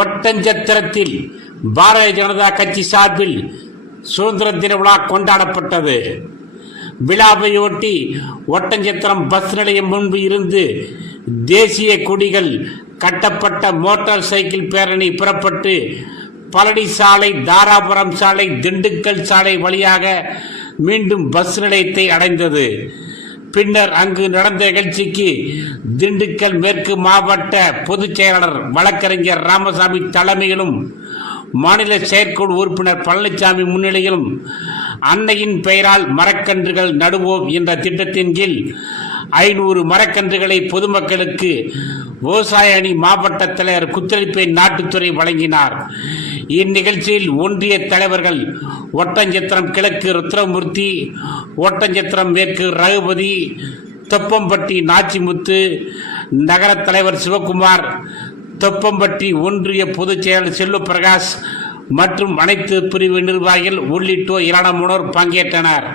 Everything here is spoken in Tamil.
ஒட்டஞ்சத்திரத்தில் பாரதிய ஜனதா கட்சி சார்பில் சுதந்திர தின விழா கொண்டாடப்பட்டது. விழாவையொட்டி ஒட்டஞ்சத்திரம் பஸ் நிலையம் முன்பு இருந்து தேசிய கொடிகள் கட்டப்பட்ட மோட்டார் சைக்கிள் பேரணி புறப்பட்டு பழனி சாலை தாராபுரம் சாலை திண்டுக்கல் சாலை வழியாக மீண்டும் பஸ் நிலையத்தை அடைந்தது. பின்னர் அங்கு நடந்த நிகழ்ச்சிக்கு திண்டுக்கல் மேற்கு மாவட்ட பொதுச் செயலாளர் வழக்கறிஞர் ராமசாமி தலைமையிலும் மாநில செயற்குழு உறுப்பினர் பழனிசாமி முன்னிலையிலும் அன்னையின் பெயரால் மரக்கன்றுகள் நடுவோம் என்ற திட்டத்தின் கீழ் ஐநூறு மரக்கன்றுகளை பொதுமக்களுக்கு விவசாய அணி மாவட்ட தலைவர் குத்தளிப்பை நாட்டுத்துறை வழங்கினார். இந்நிகழ்ச்சியில் ஒன்றிய தலைவர்கள் ஒட்டஞ்சத்திரம் கிழக்கு ருத்ரமூர்த்தி ஒட்டஞ்சத்திரம் மேற்கு ரகுபதி தொப்பம்பட்டி நாச்சிமுத்து நகரத் தலைவர் சிவகுமார் தொப்பம்பட்டி ஒன்றிய பொதுச் செயலர் பிரகாஷ் மற்றும் அனைத்து பிரிவு நிர்வாகிகள் உள்ளிட்டோர் ஏராளமானோர் பங்கேற்றனர்.